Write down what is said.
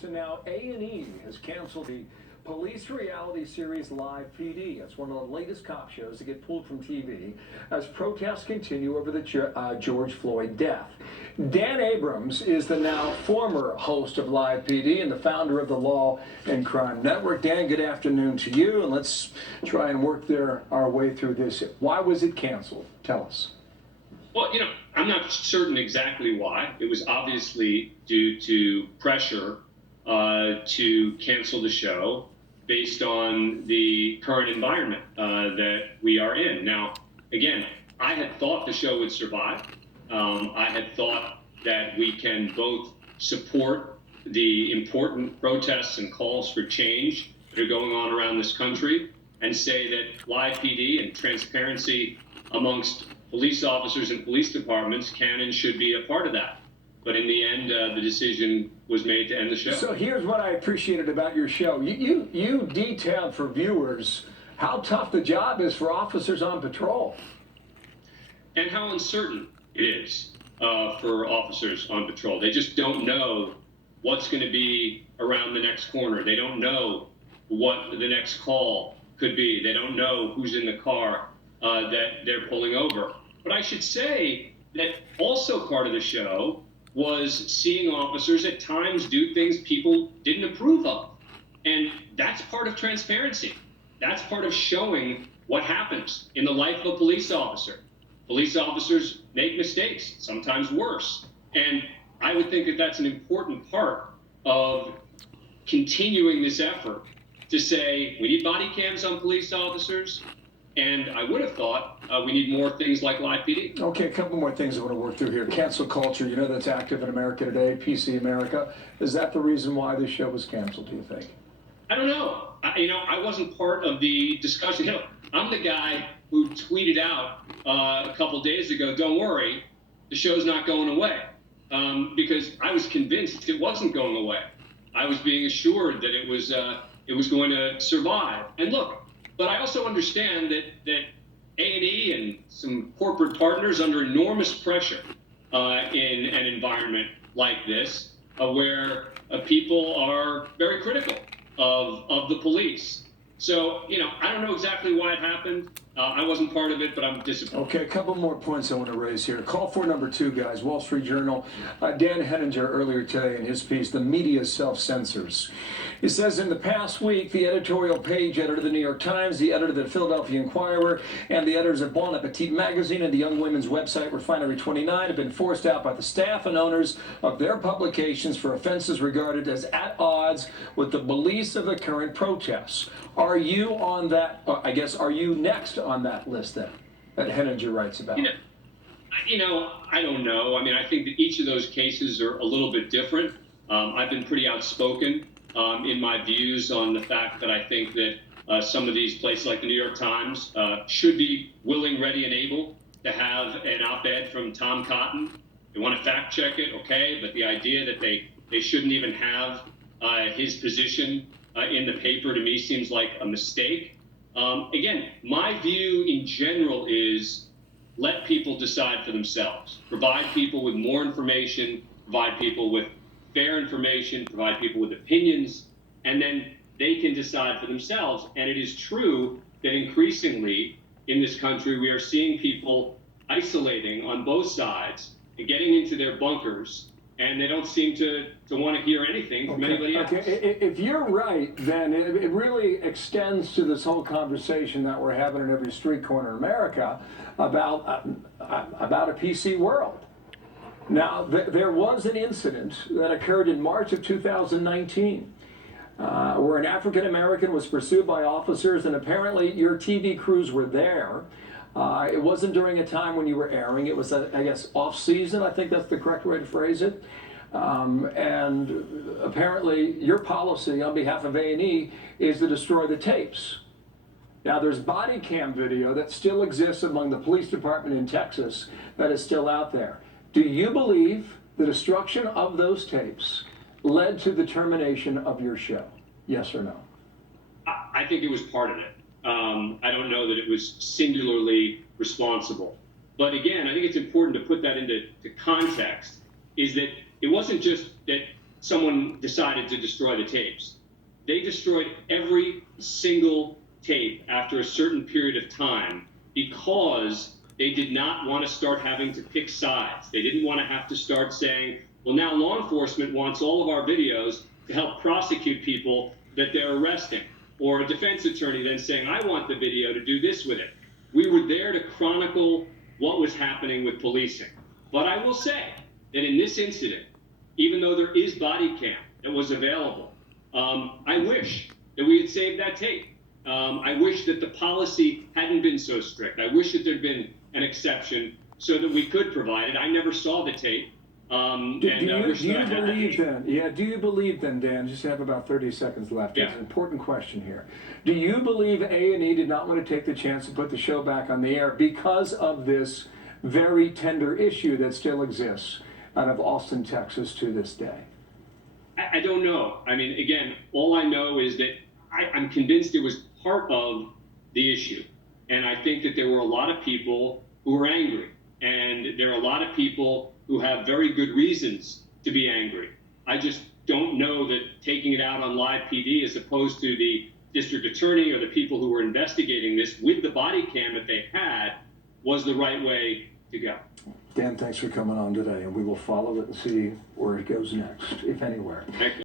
So now A&E has canceled the police reality series Live PD. It's one of the latest cop shows to get pulled from TV as protests continue over the George Floyd death. Dan Abrams is the now former host of Live PD and the founder of the Law and Crime Network. Dan, good afternoon to you, and let's try and work our way through this. Why was it canceled? Tell us. Well, I'm not certain exactly why. It was obviously due to pressure to cancel the show based on the current environment that we are in. Now, again, I had thought the show would survive. I had thought that we can both support the important protests and calls for change that are going on around this country and say that Live PD and transparency amongst police officers and police departments can and should be a part of that. But in the end, the decision was made to end the show. So here's what I appreciated about your show. You detailed for viewers how tough the job is for officers on patrol. And how uncertain it is for officers on patrol. They just don't know what's going to be around the next corner. They don't know what the next call could be. They don't know who's in the car that they're pulling over. But I should say that also part of the show was seeing officers at times do things people didn't approve of. And that's part of transparency. That's part of showing what happens in the life of a police officer. Police officers make mistakes, sometimes worse. And I would think that that's an important part of continuing this effort to say we need body cams on police officers. And I would have thought we need more things like Live PD. Okay, a couple more things I want to work through here. Cancel culture, that's active in America today, PC America. Is that the reason why this show was canceled, do you think? I don't know. I wasn't part of the discussion. I'm the guy who tweeted out a couple days ago, don't worry, the show's not going away. Because I was convinced it wasn't going away. I was being assured that it was going to survive. And look, but I also understand that A&E and some corporate partners under enormous pressure in an environment like this, where people are very critical of the police. So, I don't know exactly why it happened. I wasn't part of it, but I'm disappointed. Okay, a couple more points I want to raise here. Call for number 2, guys. Wall Street Journal. Dan Henninger earlier today in his piece, The Media Self-Censors. He says in the past week, the editorial page editor of the New York Times, the editor of the Philadelphia Inquirer, and the editors of Bon Appetit magazine and the Young Women's website Refinery 29 have been forced out by the staff and owners of their publications for offenses regarded as at odds with the beliefs of the current protests. Are you on that, are you next on that list then, that Henninger writes about? I don't know. I think that each of those cases are a little bit different. I've been pretty outspoken in my views on the fact that I think that some of these places like the New York Times should be willing, ready, and able to have an op-ed from Tom Cotton. They want to fact check it, okay, but the idea that they shouldn't even have his position in the paper to me seems like a mistake. Again, my view in general is let people decide for themselves. Provide people with more information, provide people with fair information, provide people with opinions, and then they can decide for themselves. And it is true that increasingly in this country, we are seeing people isolating on both sides and getting into their bunkers, and they don't seem to want to hear anything from anybody else. Okay, if you're right, then it really extends to this whole conversation that we're having in every street corner in America about a PC world. Now, there was an incident that occurred in March of 2019 where an African American was pursued by officers, and apparently your TV crews were there. It wasn't during a time when you were airing. It was, off season. I think that's the correct way to phrase it. And apparently your policy on behalf of A&E is to destroy the tapes. Now, there's body cam video that still exists among the police department in Texas that is still out there. Do you believe the destruction of those tapes led to the termination of your show? Yes or no? I think it was part of it. I don't know that it was singularly responsible. But again, I think it's important to put that into context, is that it wasn't just that someone decided to destroy the tapes. They destroyed every single tape after a certain period of time because they did not want to start having to pick sides. They didn't want to have to start saying, well, now law enforcement wants all of our videos to help prosecute people that they're arresting. Or a defense attorney then saying, I want the video to do this with it. We were there to chronicle what was happening with policing. But I will say that in this incident, even though there is body cam that was available, I wish that we had saved that tape. I wish that the policy hadn't been so strict. I wish that there'd been an exception so that we could provide it. I never saw the tape. Do you believe then, Dan, just have about 30 seconds left. Yeah. It's an important question here. Do you believe A&E did not want to take the chance to put the show back on the air because of this very tender issue that still exists out of Austin, Texas to this day? I don't know. I mean, again, all I know is that I'm convinced it was part of the issue. And I think that there were a lot of people who were angry. And there are a lot of people who have very good reasons to be angry. I just don't know that taking it out on live PD as opposed to the district attorney or the people who were investigating this with the body cam that they had was the right way to go. Dan, thanks for coming on today, and we will follow it and see where it goes next, if anywhere. Thank you.